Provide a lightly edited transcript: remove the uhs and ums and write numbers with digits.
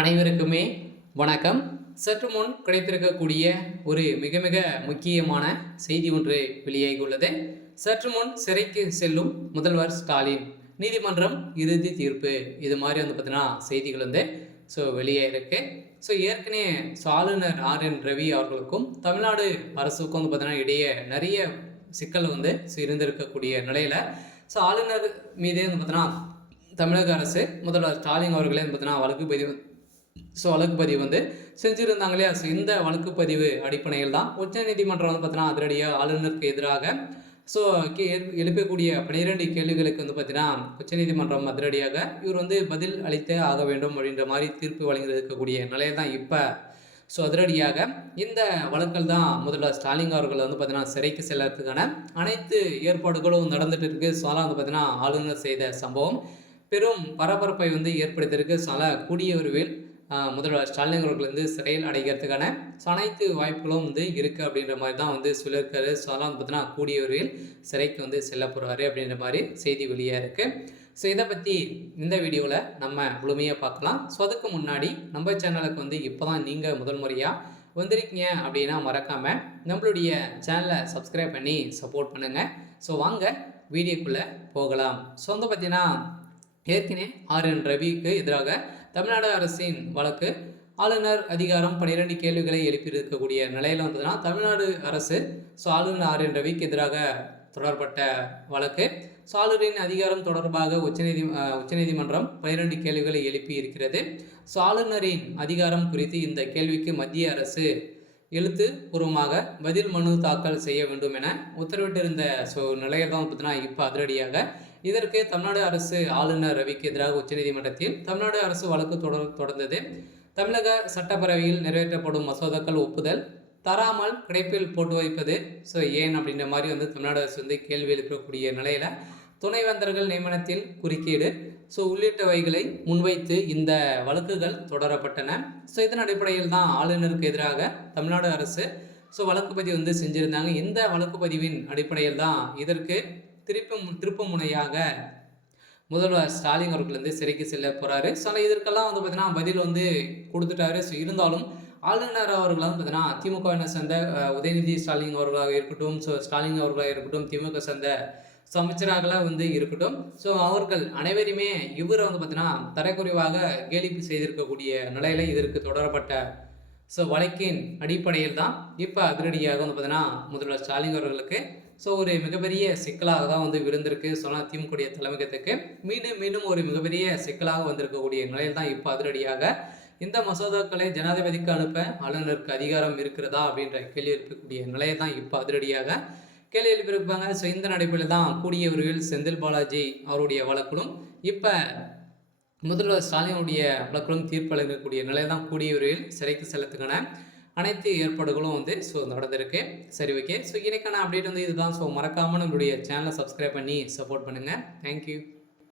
அனைவருக்குமே வணக்கம். சற்று முன் கிடைத்திருக்கக்கூடிய ஒரு மிக மிக முக்கியமான செய்தி ஒன்று வெளியாகியுள்ளது. சற்று முன் சிறைக்கு செல்லும் முதல்வர் ஸ்டாலின், நீதிமன்றம் இறுதி தீர்ப்பு, இது மாதிரி பார்த்தீங்கன்னா செய்திகள் வெளியே இருக்கு. ஏற்கனவே ஆளுநர் RN ரவி அவர்களுக்கும் தமிழ்நாடு அரசுக்கும் பார்த்தீங்கன்னா இடையே நிறைய சிக்கல் இருந்திருக்கக்கூடிய நிலையில ஆளுநர் மீதே பார்த்தீங்கன்னா தமிழக அரசு முதல்வர் ஸ்டாலின் அவர்களே பார்த்தீங்கன்னா வழக்கு பதிவு செஞ்சுருந்தாங்க இல்லையா. இந்த வழக்கு பதிவு அடிப்படையில் தான் உச்சநீதிமன்றம் பார்த்தீங்கன்னா அதிரடியாக ஆளுநருக்கு எதிராக எழுப்பக்கூடிய 12 கேள்விகளுக்கு பார்த்தீங்கன்னா உச்சநீதிமன்றம் அதிரடியாக இவர் பதில் அளித்தே ஆக வேண்டும் அப்படின்ற மாதிரி தீர்ப்பு வழங்கியிருக்கக்கூடிய நிலையை தான் இப்போ அதிரடியாக இந்த வழக்கில் தான் முதல்வர் ஸ்டாலின் அவர்கள் பார்த்தீங்கன்னா சிறைக்கு செல்லறதுக்கான அனைத்து ஏற்பாடுகளும் நடந்துட்டு இருக்கு. பார்த்தீங்கன்னா ஆளுநர் செய்த சம்பவம் பெரும் பரபரப்பை ஏற்படுத்தியிருக்கு. கூடிய விரைவில் முதல்வர் ஸ்டாலின் அவர்கள் சிறையில் அடைக்கிறதுக்கான அனைத்து வாய்ப்புகளும் இருக்குது அப்படின்ற மாதிரி தான் சொல்லியிருக்காரு. பார்த்தீங்கன்னா கூடிய விரைவில் சிறைக்கு செல்ல போகிறாரு அப்படின்ற மாதிரி செய்தி வெளியாக இருக்குது. இதை பற்றி இந்த வீடியோவில் நம்ம முழுமையாக பார்க்கலாம். அதுக்கு முன்னாடி நம்ம சேனலுக்கு இப்போ தான் நீங்கள் முதல் முறையாக வந்திருக்கீங்க அப்படின்னா மறக்காமல் நம்மளுடைய சேனலை சப்ஸ்கிரைப் பண்ணி சப்போர்ட் பண்ணுங்கள். வாங்க வீடியோக்குள்ளே போகலாம். பார்த்தீங்கன்னா ஏற்கனவே RN ரவிக்கு எதிராக தமிழ்நாடு அரசின் வழக்கு ஆளுநர் அதிகாரம் 12 கேள்விகளை எழுப்பியிருக்கக்கூடிய நிலையில் தமிழ்நாடு அரசு ஆளுநர் RN ரவிக்கு எதிராக தொடரப்பட்ட வழக்கு ஆளுநரின் அதிகாரம் தொடர்பாக உச்சநீதிமன்றம் 12 கேள்விகளை எழுப்பி இருக்கிறது. ஆளுநரின் அதிகாரம் குறித்து இந்த கேள்விக்கு மத்திய அரசு எழுத்துப்பூர்வமாக பதில் மனு தாக்கல் செய்ய வேண்டும் என உத்தரவிட்டிருந்த நிலையில் தான் பார்த்தீங்கன்னா இப்போ அதிரடியாக இதற்கு தமிழ்நாடு அரசு ஆளுநர் ரவிக்கு எதிராக உச்சநீதிமன்றத்தில் தமிழ்நாடு அரசு வழக்கு தொடர்ந்தது. தமிழக சட்டப்பேரவையில் நிறைவேற்றப்படும் மசோதாக்கள் ஒப்புதல் தராமல் கிடைப்பில் போட்டு வைப்பது ஏன் அப்படின்ற மாதிரி தமிழ்நாடு அரசு கேள்வி எழுப்பக்கூடிய நிலையில் துணைவேந்தர்கள் நியமனத்தில் குறுக்கீடு உள்ளிட்டவைகளை முன்வைத்து இந்த வழக்குகள் தொடரப்பட்டன. இதன் அடிப்படையில் தான் ஆளுநருக்கு எதிராக தமிழ்நாடு அரசு வழக்கு பதிவு செஞ்சுருந்தாங்க. இந்த வழக்கு பதிவின் அடிப்படையில் தான் இதற்கு திருப்பு முனையாக முதல்வர் ஸ்டாலின் அவர்கள் சிறைக்கு செல்ல போகிறாரு. இதற்கெல்லாம் பார்த்தீங்கன்னா பதில் கொடுத்துட்டாரு. இருந்தாலும் ஆளுநர் அவர்கள் பார்த்தீங்கன்னா திமுகவினை சேர்ந்த உதயநிதி ஸ்டாலின் அவர்களாக இருக்கட்டும், ஸ்டாலின் அவர்களாக இருக்கட்டும், திமுக சேர்ந்த அமைச்சராக இருக்கட்டும், அவர்கள் அனைவருமே இவர் பார்த்தீங்கன்னா தரக்குறைவாக கேலி செய்திருக்கக்கூடிய நிலையில் இதற்கு தொடரப்பட்ட வழக்கின் அடிப்படையில் தான் இப்போ அதிரடியாக பார்த்தீங்கன்னா முதல்வர் ஸ்டாலின் அவர்களுக்கு ஒரு மிகப்பெரிய சிக்கலாக தான் விழுந்திருக்கு. திமுக தலைமையகத்துக்கு மீண்டும் ஒரு மிகப்பெரிய சிக்கலாக வந்திருக்கக்கூடிய நிலையில் தான் இப்போ அதிரடியாக இந்த மசோதாக்களை ஜனாதிபதிக்கு அனுப்ப ஆளுநருக்கு அதிகாரம் இருக்கிறதா அப்படின்ற கேள்வி எழுப்பக்கூடிய நிலையை தான் இப்போ அதிரடியாக கேள்வி எழுப்பியிருப்பாங்க. இந்த நடைமுறையில் தான் கூடிய விரைவில் செந்தில் பாலாஜி அவருடைய வழக்கிலும் இப்போ முதல்வர் ஸ்டாலினுடைய வழக்கிலும் தீர்ப்பு அளிக்கக்கூடிய நிலை தான் கூடிய விரைவில் சிறைக்கு செல்லத்துக்கான அனைத்து ஏற்பாடுகளும் நடந்திருக்கு. சரி, ஓகே. இன்னைக்கான அப்டேட் இதுதான். மறக்காமல் நம்மளுடைய சேனலை சப்ஸ்கிரைப் பண்ணி சப்போர்ட் பண்ணுங்கள். தேங்க்யூ.